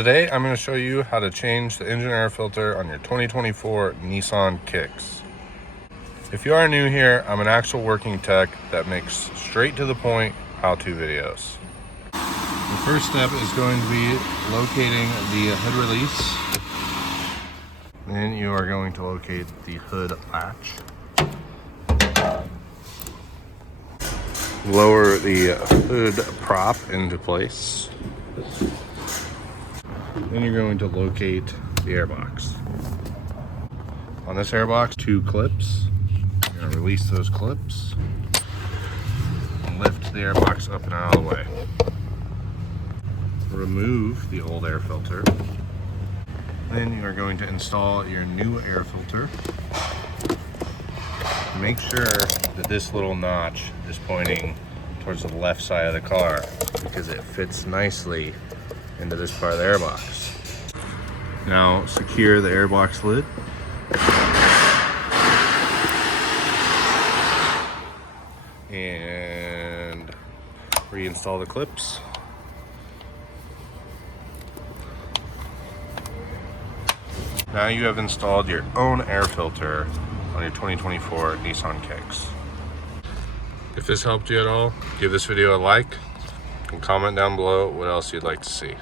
Today I'm going to show you how to change the engine air filter on your 2024 Nissan Kicks. If you are new here, I'm an actual working tech that makes straight to the point how-to videos. The first step is going to be locating the hood release. Then you are going to locate the hood latch. Lower the hood prop into place. Then you're going to locate the airbox. On this airbox, 2 clips. You're going to release those clips and lift the airbox up and out of the way. Remove the old air filter. Then you are going to install your new air filter. Make sure that this little notch is pointing towards the left side of the car because it fits nicely into this part of the airbox. Now secure the airbox lid. And reinstall the clips. Now you have installed your own air filter on your 2024 Nissan Kicks. If this helped you at all, give this video a like and comment down below what else you'd like to see.